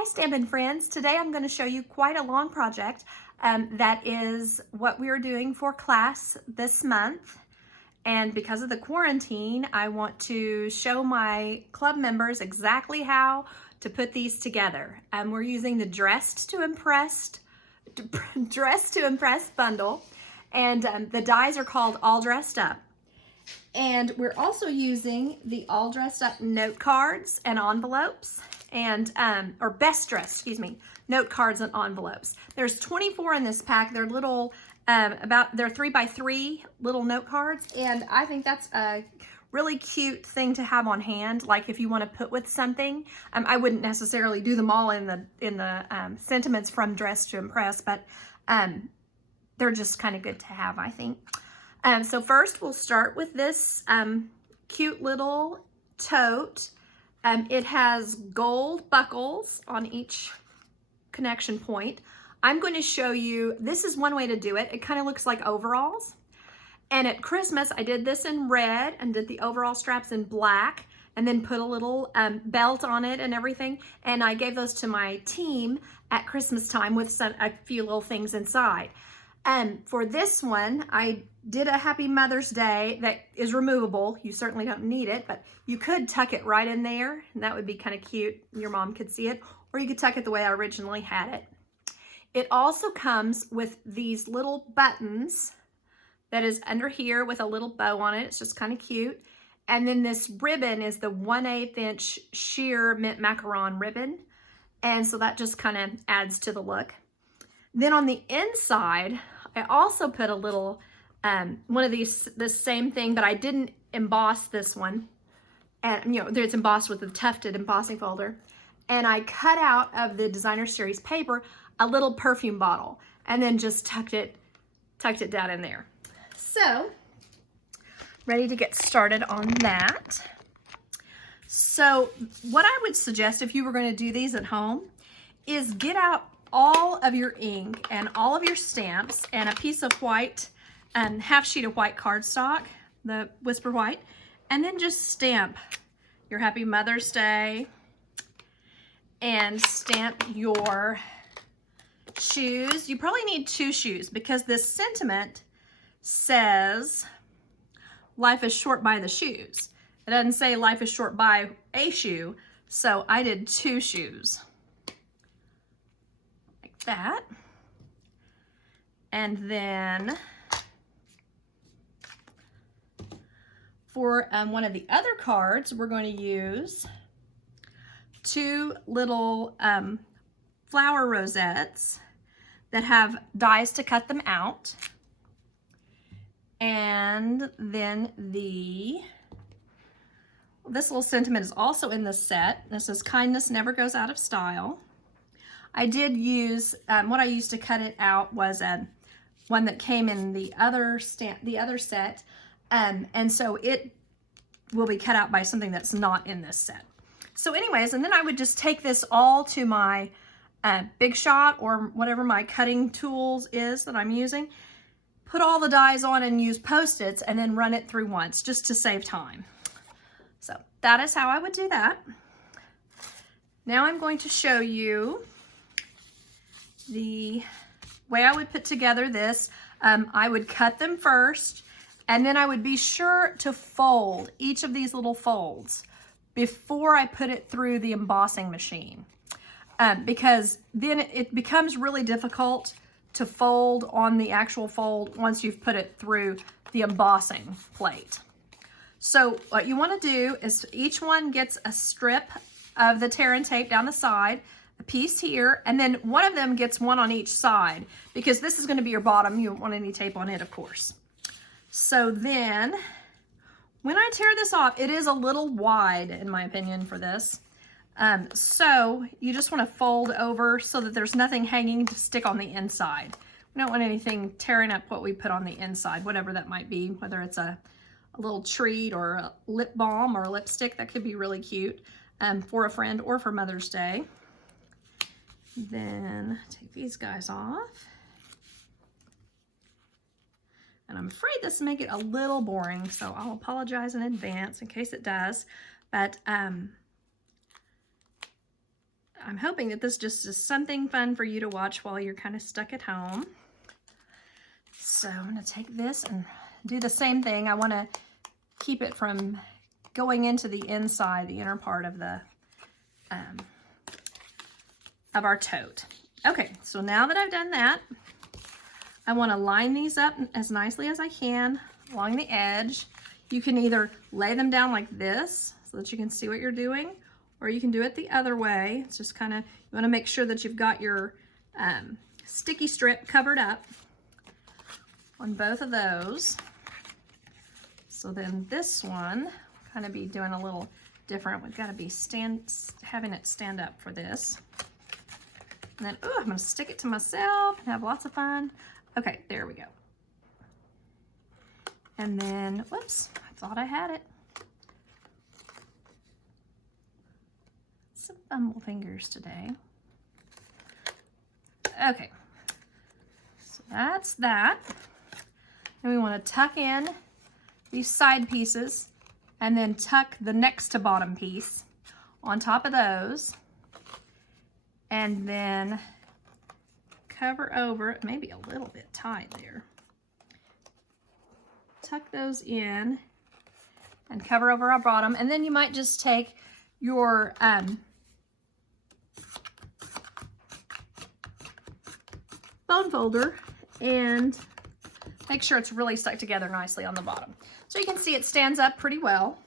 Hi Stampin' friends. Today I'm going to show you quite a long project that is what we are doing for class this month. And because of the quarantine, I want to show my club members exactly how to put these together. We're using the Dressed to Impress bundle, and the dies are called All Dressed Up. And we're also using the All Dressed Up note cards and envelopes, and or Best Dressed, excuse me, note cards and envelopes. There's 24 in this pack. They're little, they're 3x3 little note cards, and I think that's a really cute thing to have on hand. Like if you want to put with something, I wouldn't necessarily do them all in the sentiments from Dressed to Impress, but they're just kind of good to have, I think. So first we'll start with this cute little tote. It has gold buckles on each connection point. I'm going to show you, this is one way to do it. It kind of looks like overalls. And at Christmas, I did this in red and did the overall straps in black and then put a little belt on it and everything. And I gave those to my team at Christmas time with a few little things inside. For this one, I did a Happy Mother's Day that is removable. You certainly don't need it, but you could tuck it right in there, and that would be kind of cute. Your mom could see it, or you could tuck it the way I originally had it. It also comes with these little buttons that is under here with a little bow on it. It's just kind of cute. And then this ribbon is the 1/8 inch sheer mint macaron ribbon. And so that just kind of adds to the look. Then on the inside, I also put a little, one of these, this same thing, but I didn't emboss this one. And you know, it's embossed with a tufted embossing folder. And I cut out of the Designer Series paper a little perfume bottle and then just tucked it down in there. So, ready to get started on that. So what I would suggest if you were going to do these at home is get out all of your ink and all of your stamps and a piece of white, half sheet of white cardstock, the Whisper White, and then just stamp your Happy Mother's Day and stamp your shoes. You probably need 2 shoes because this sentiment says life is short by the shoes. It doesn't say life is short by a shoe, so I did 2 shoes. That. And then for one of the other cards, we're going to use 2 little flower rosettes that have dies to cut them out. And then this little sentiment is also in the set. This is kindness never goes out of style. I did use, what I used to cut it out was one that came in the other set, and so it will be cut out by something that's not in this set. So anyways, and then I would just take this all to my Big Shot or whatever my cutting tools is that I'm using, put all the dies on and use Post-its and then run it through once just to save time. So that is how I would do that. Now I'm going to show you the way I would put together this. I would cut them first, and then I would be sure to fold each of these little folds before I put it through the embossing machine, because then it becomes really difficult to fold on the actual fold once you've put it through the embossing plate. So what you want to do is each one gets a strip of the tear and tape down the side, a piece here, and then one of them gets one on each side because this is going to be your bottom. You don't want any tape on it, of course. So then when I tear this off, it is a little wide in my opinion for this. So you just want to fold over so that there's nothing hanging to stick on the inside. We don't want anything tearing up what we put on the inside, whatever that might be, whether it's a little treat or a lip balm or a lipstick. That could be really cute for a friend or for Mother's Day. Then take these guys off. And I'm afraid this will make it a little boring, so I'll apologize in advance in case it does. But I'm hoping that this just is something fun for you to watch while you're kind of stuck at home. So I'm going to take this and do the same thing. I want to keep it from going into the inside, the inner part of the of our tote. Okay, so now that I've done that, I want to line these up as nicely as I can along the edge. You can either lay them down like this so that you can see what you're doing, or you can do it the other way. It's just kind of, you want to make sure that you've got your sticky strip covered up on both of those. So then this one will kind of be doing a little different. We've got to be having it stand up for this. And then, oh, I'm going to stick it to myself and have lots of fun. Okay, there we go. And then, whoops, I thought I had it. Some fumble fingers today. Okay, so that's that. And we want to tuck in these side pieces and then tuck the next to bottom piece on top of those. And then cover over, maybe a little bit tight there. Tuck those in and cover over our bottom. And then you might just take your bone folder and make sure it's really stuck together nicely on the bottom. So you can see it stands up pretty well.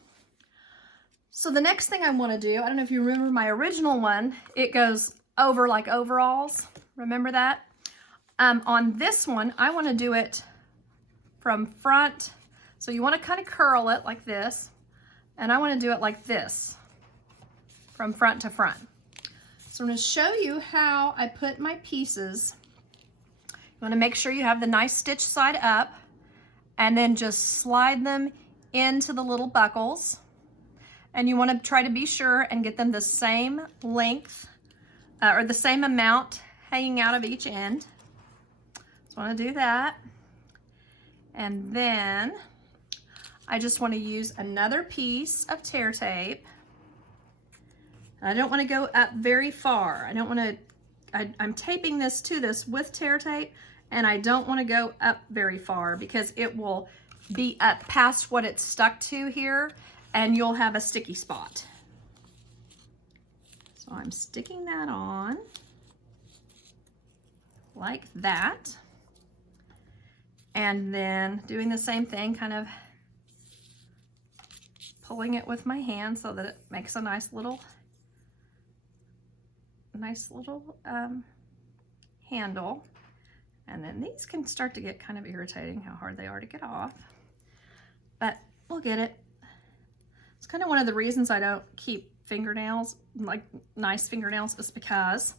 So the next thing I want to do, I don't know if you remember my original one, it goes over like overalls. Remember that? On this one, I want to do it from front. So you want to kind of curl it like this. And I want to do it like this, from front to front. So I'm going to show you how I put my pieces. You want to make sure you have the nice stitch side up, and then just slide them into the little buckles. And you want to try to be sure and get them the same length or the same amount hanging out of each end. So I want to do that. And then I just want to use another piece of tear tape. I don't want to go up very far. I don't want to, I'm taping this to this with tear tape, and I don't want to go up very far because it will be up past what it's stuck to here, and you'll have a sticky spot. So I'm sticking that on like that. And then doing the same thing, kind of pulling it with my hand so that it makes a nice little handle. And then these can start to get kind of irritating how hard they are to get off, but we'll get it. It's kind of one of the reasons I don't keep fingernails, like nice fingernails, is because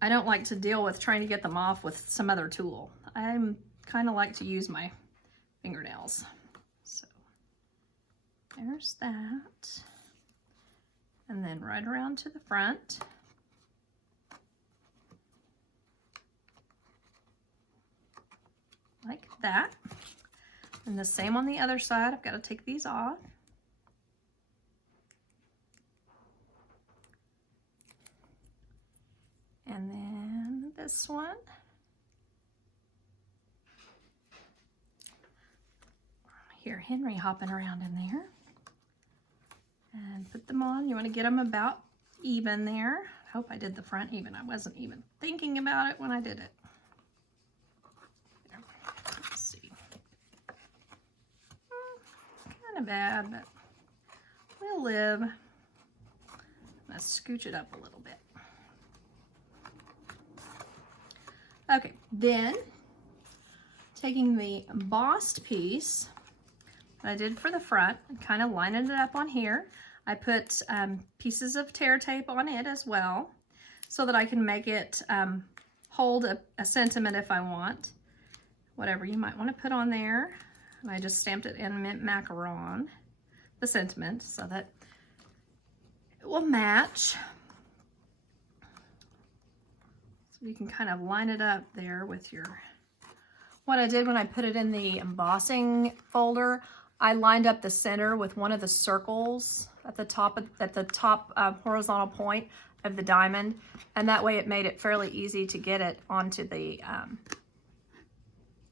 I don't like to deal with trying to get them off with some other tool. I'm kind of like to use my fingernails. So there's that. And then right around to the front. Like that. And the same on the other side. I've got to take these off. And then this one. Hear Henry hopping around in there. And put them on. You want to get them about even there. I hope I did the front even. I wasn't even thinking about it when I did it. Let's see. Kind of bad, but we'll live. Let's scooch it up a little bit. Okay, then taking the embossed piece that I did for the front and kind of lining it up on here. I put pieces of tear tape on it as well so that I can make it hold a sentiment if I want. Whatever you might want to put on there. And I just stamped it in mint macaron, the sentiment, so that it will match. So you can kind of line it up there with your, what I did when I put it in the embossing folder, I lined up the center with one of the circles at the top horizontal point of the diamond, and that way it made it fairly easy to get it onto the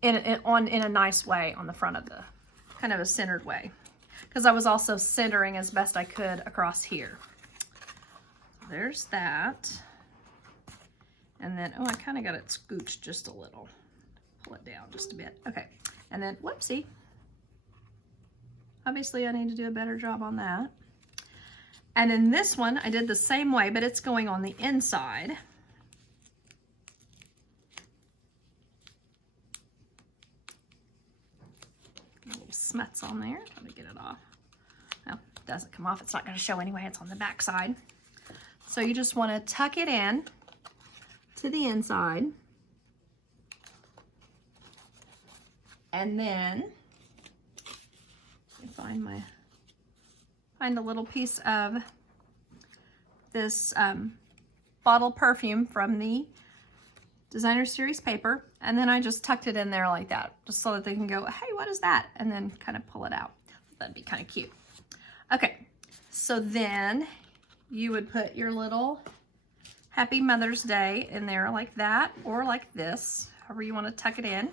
in a nice way on the front of the kind of a centered way, because I was also centering as best I could across here. There's that. And then, oh, I kind of got it scooched just a little. Pull it down just a bit. Okay. And then, whoopsie. Obviously, I need to do a better job on that. And then this one, I did the same way, but it's going on the inside. Little smuts on there. Let me get it off. Well, it doesn't come off. It's not going to show anyway. It's on the back side. So you just want to tuck it in to the inside. And then find a little piece of this bottle perfume from the Designer Series paper, and then I just tucked it in there like that, just so that they can go, hey, what is that? And then kind of pull it out. That'd be kind of cute. Okay, so then you would put your little Happy Mother's Day in there like that, or like this, however you want to tuck it in.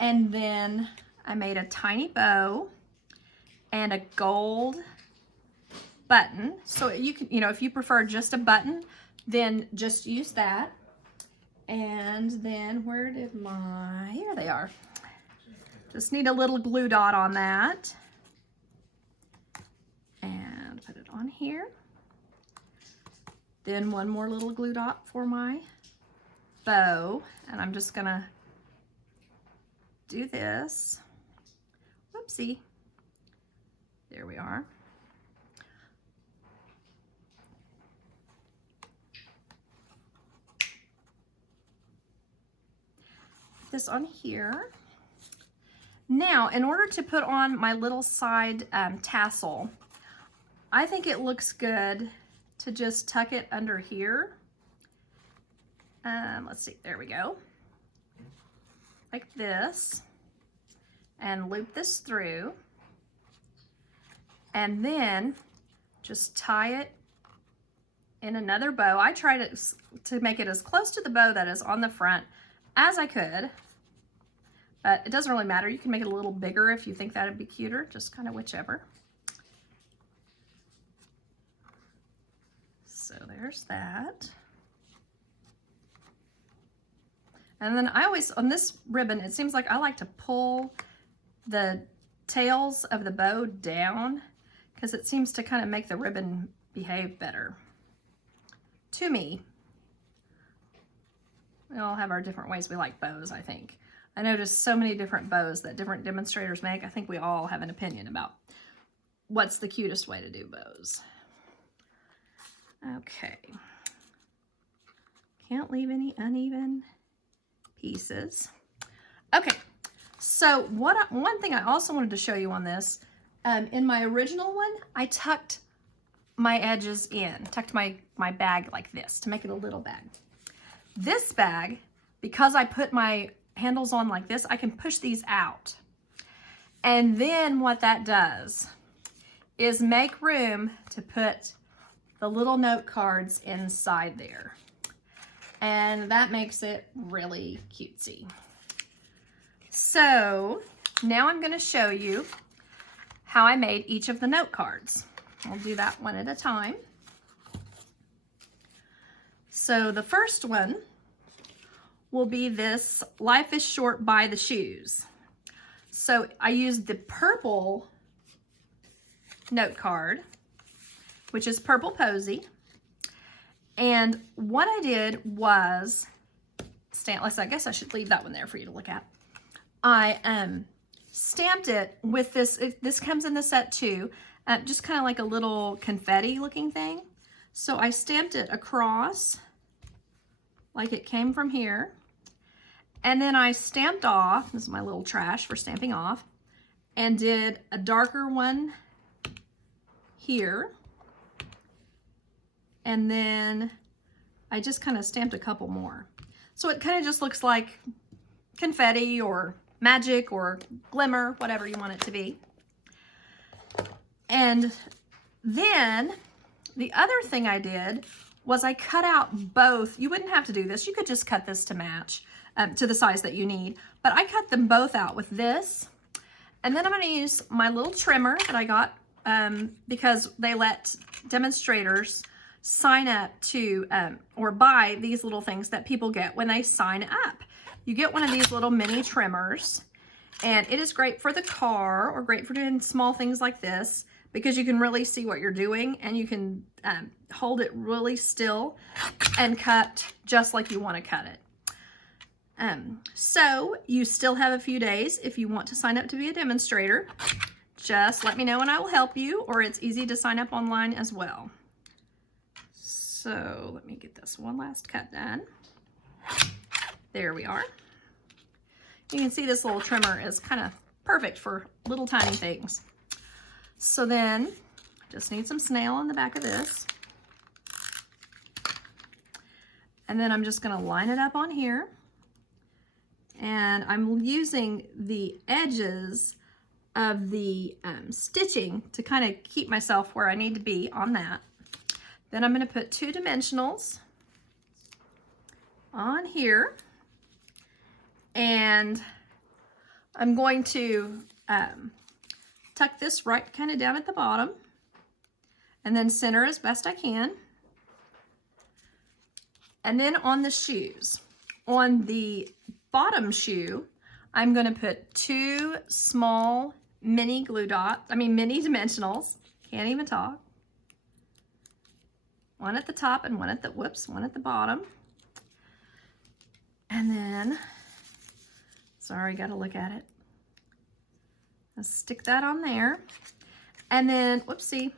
And then I made a tiny bow and a gold button. So you can, if you prefer just a button, then just use that. And then here they are. Just need a little glue dot on that. And put it on here. Then one more little glue dot for my bow. And I'm just gonna do this. Whoopsie. There we are. Put this on here. Now, in order to put on my little side tassel, I think it looks good to just tuck it under here. Let's see, there we go. Like this. And loop this through. And then just tie it in another bow. I tried to make it as close to the bow that is on the front as I could, but it doesn't really matter. You can make it a little bigger if you think that would be cuter, just kind of whichever. So there's that. And then I always, on this ribbon, it seems like I like to pull the tails of the bow down, because it seems to kind of make the ribbon behave better. To me. We all have our different ways we like bows, I think. I noticed so many different bows that different demonstrators make. I think we all have an opinion about what's the cutest way to do bows. Okay. Can't leave any uneven pieces. Okay, so one thing I also wanted to show you on this, in my original one, I tucked my edges in, tucked my bag like this to make it a little bag. This bag, because I put my handles on like this, I can push these out. And then what that does is make room to put the little note cards inside there. And that makes it really cutesy. So now I'm going to show you how I made each of the note cards. I'll do that one at a time. So the first one will be this Life is Short, Buy the Shoes. So I used the purple note card, which is Purple Posy. And what I did was, I guess I should leave that one there for you to look at. I stamped it with this, this comes in the set too, just kind of like a little confetti looking thing. So I stamped it across like it came from here. And then I stamped off, this is my little trash for stamping off, and did a darker one here. And then I just kind of stamped a couple more. So it kind of just looks like confetti or magic or glimmer, whatever you want it to be. And then the other thing I did was I cut out both. You wouldn't have to do this. You could just cut this to match to the size that you need. But I cut them both out with this. And then I'm going to use my little trimmer that I got because they let demonstrators sign up to or buy these little things that people get when they sign up. You get one of these little mini trimmers, and it is great for the car or great for doing small things like this, because you can really see what you're doing and you can hold it really still and cut just like you want to cut it. So you still have a few days if you want to sign up to be a demonstrator. Just let me know and I will help you, or it's easy to sign up online as well. So let me get this one last cut done. There we are. You can see this little trimmer is kind of perfect for little tiny things. So then, just need some snail on the back of this. And then I'm just going to line it up on here. And I'm using the edges of the stitching to kind of keep myself where I need to be on that. Then I'm going to put 2 dimensionals on here. And I'm going to tuck this right kind of down at the bottom and then center as best I can. And then on the shoes, on the bottom shoe, I'm going to put 2 small mini mini dimensionals. Can't even talk. One at the top and one at the bottom. And then, sorry, got to look at it. Let's stick that on there. And then, whoopsie,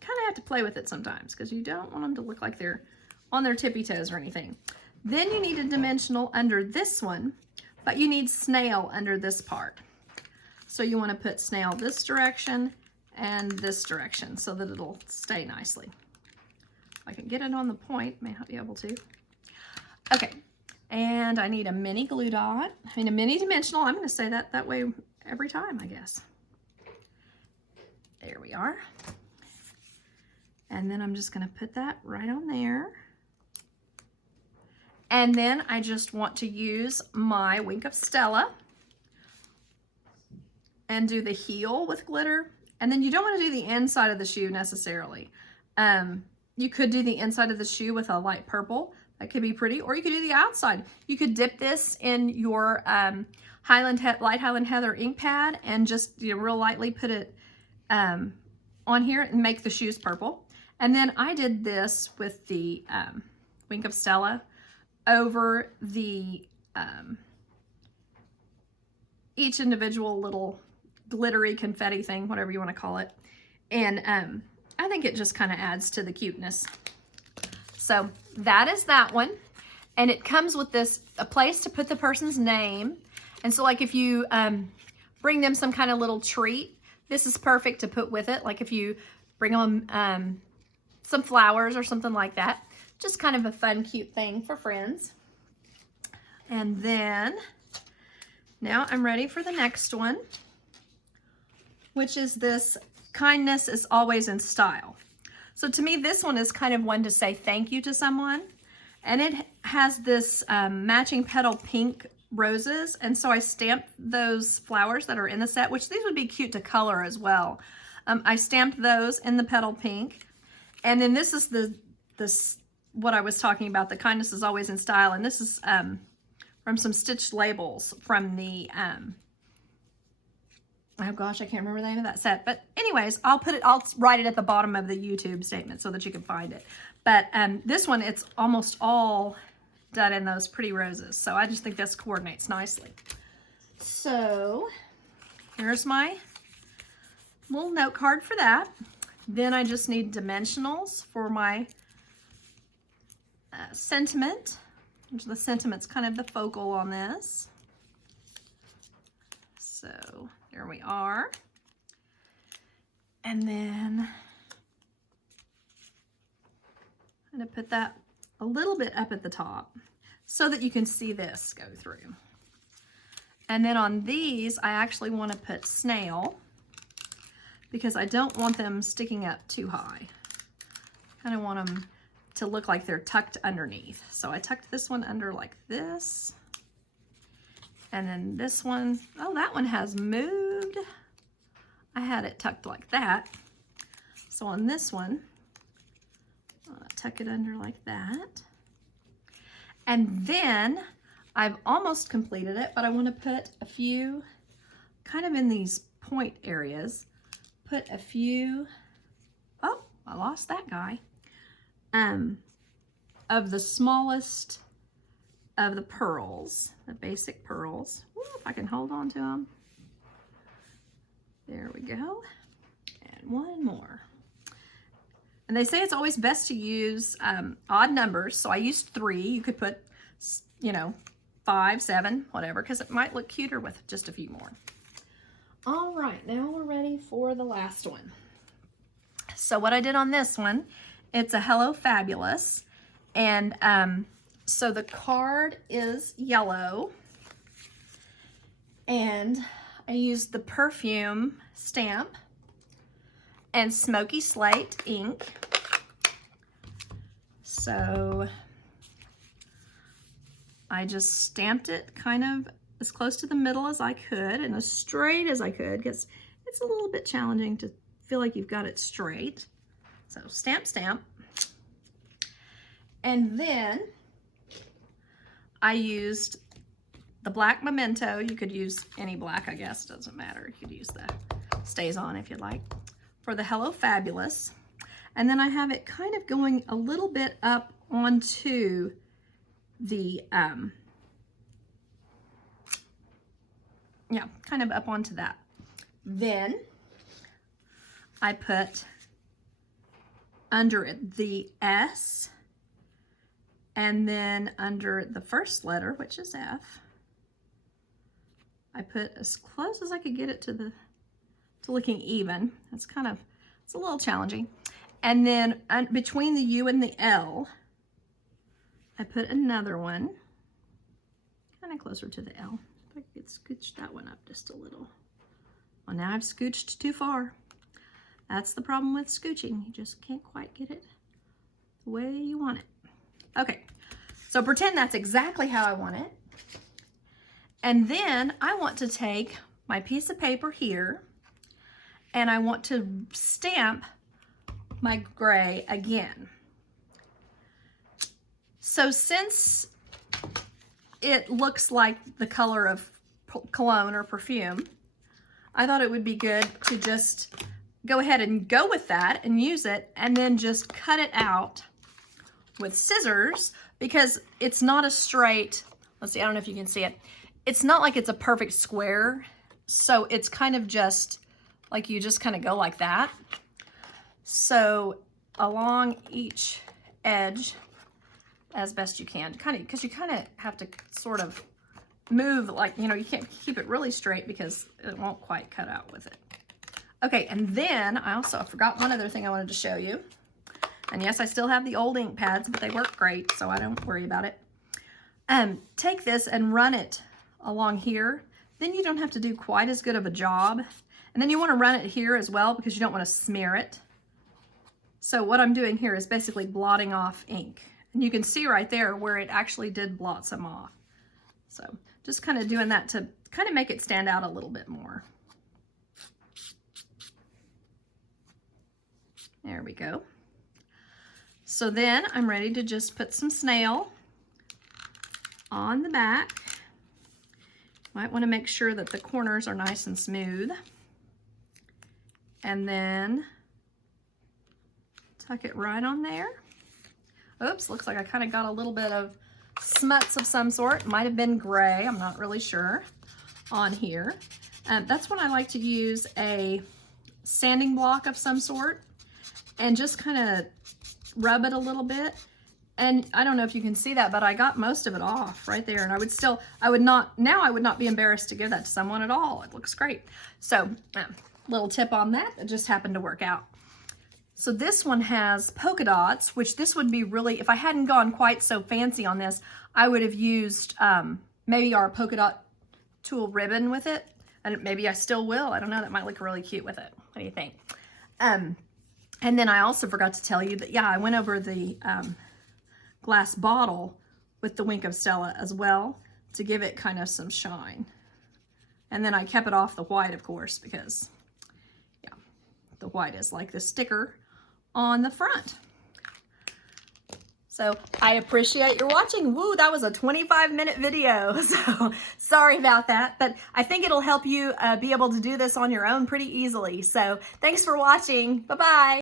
kind of have to play with it sometimes because you don't want them to look like they're on their tippy toes or anything. Then you need a dimensional under this one, but you need snail under this part. So you want to put snail this direction and this direction so that it'll stay nicely. If I can get it on the point, may not be able to. Okay, and I need a mini glue dot. A mini dimensional. I'm going to say that way every time, I guess. There we are. And then I'm just going to put that right on there. And then I just want to use my Wink of Stella and do the heel with glitter. And then you don't want to do the inside of the shoe necessarily. You could do the inside of the shoe with a light purple. That could be pretty. Or you could do the outside. You could dip this in your light Highland Heather ink pad and just real lightly put it on here and make the shoes purple. And then I did this with the Wink of Stella over the each individual little glittery confetti thing, whatever you want to call it. And I think it just kind of adds to the cuteness. So that is that one. And it comes with a place to put the person's name. And so like if you bring them some kind of little treat, this is perfect to put with it. Like if you bring them some flowers or something like that. Just kind of a fun, cute thing for friends. And then now I'm ready for the next one, which is this kindness is always in style. So to me, this one is kind of one to say thank you to someone. And it has this matching petal pink roses. And so I stamped those flowers that are in the set, which these would be cute to color as well. I stamped those in the petal pink. And then this is what I was talking about, the kindness is always in style. And this is from some stitched labels from the, oh gosh, I can't remember the name of that set. But anyways, I'll write it at the bottom of the YouTube statement so that you can find it. But this one, it's almost all done in those pretty roses. So I just think this coordinates nicely. So here's my little note card for that. Then I just need dimensionals for my sentiment. The sentiment's kind of the focal on this. So there we are. And then I'm going to put that a little bit up at the top so that you can see this go through. And then on these, I actually want to put snail because I don't want them sticking up too high. Kind of want them to look like they're tucked underneath. So I tucked this one under like this. And then this one, oh, that one has moved. I had it tucked like that. So on this one, tuck it under like that. And then I've almost completed it, but I want to put a few kind of in these point areas. Put a few, oh, I lost that guy. Of the smallest of the pearls, the basic pearls. Ooh, if I can hold on to them. There we go. And one more. And they say it's always best to use odd numbers. So I used 3. You could put, you know, 5, 7, whatever, because it might look cuter with just a few more. All right, now we're ready for the last one. So what I did on this one, it's a Hello Fabulous. And so the card is yellow. And I used the perfume stamp and Smoky Slate ink. So I just stamped it kind of as close to the middle as I could and as straight as I could, because it's a little bit challenging to feel like you've got it straight. So stamp, stamp. And then I used the black memento. You could use any black, I guess, it doesn't matter. You could use the Stays On if you'd like, for the Hello Fabulous. And then I have it kind of going a little bit up onto the, yeah, kind of up onto that. Then I put under it the S, and then under the first letter, which is F, I put as close as I could get it to looking even. It's kind of, it's a little challenging. And then between the U and the L, I put another one, kind of closer to the L. If I could scooch that one up just a little. Well, now I've scooched too far. That's the problem with scooching. You just can't quite get it the way you want it. Okay, so pretend that's exactly how I want it. And then I want to take my piece of paper here and I want to stamp my gray again. So since it looks like the color of cologne or perfume, I thought it would be good to just go ahead and go with that and use it and then just cut it out with scissors, because it's not a straight, let's see, I don't know if you can see it. It's not like it's a perfect square. So it's kind of just like you just kind of go like that. So along each edge as best you can, kind of, because you kind of have to sort of move, like, you know, you can't keep it really straight because it won't quite cut out with it. Okay, and then I forgot one other thing I wanted to show you. And yes, I still have the old ink pads, but they work great, so I don't worry about it. Take this and run it along here. Then you don't have to do quite as good of a job. And then you want to run it here as well because you don't want to smear it. So what I'm doing here is basically blotting off ink. And you can see right there where it actually did blot some off. So just kind of doing that to kind of make it stand out a little bit more. There we go. So then I'm ready to just put some snail on the back. Might want to make sure that the corners are nice and smooth. And then tuck it right on there. Oops, looks like I kind of got a little bit of smuts of some sort. Might have been gray, I'm not really sure, on here. That's when I like to use a sanding block of some sort and just kind of rub it a little bit. And I don't know if you can see that, but I got most of it off right there. And I would not be embarrassed to give that to someone at all. It looks great. So little tip on that, it just happened to work out. So this one has polka dots, which this would be really, if I hadn't gone quite so fancy on this, I would have used maybe our polka dot tool ribbon with it. And maybe I still will. I don't know, that might look really cute with it. What do you think? And then I also forgot to tell you that, yeah, I went over the glass bottle with the Wink of Stella as well to give it kind of some shine. And then I kept it off the white, of course, because, yeah, the white is like the sticker on the front. So I appreciate your watching. Woo, that was a 25-minute video. So sorry about that, but I think it'll help you be able to do this on your own pretty easily. So thanks for watching. Bye-bye.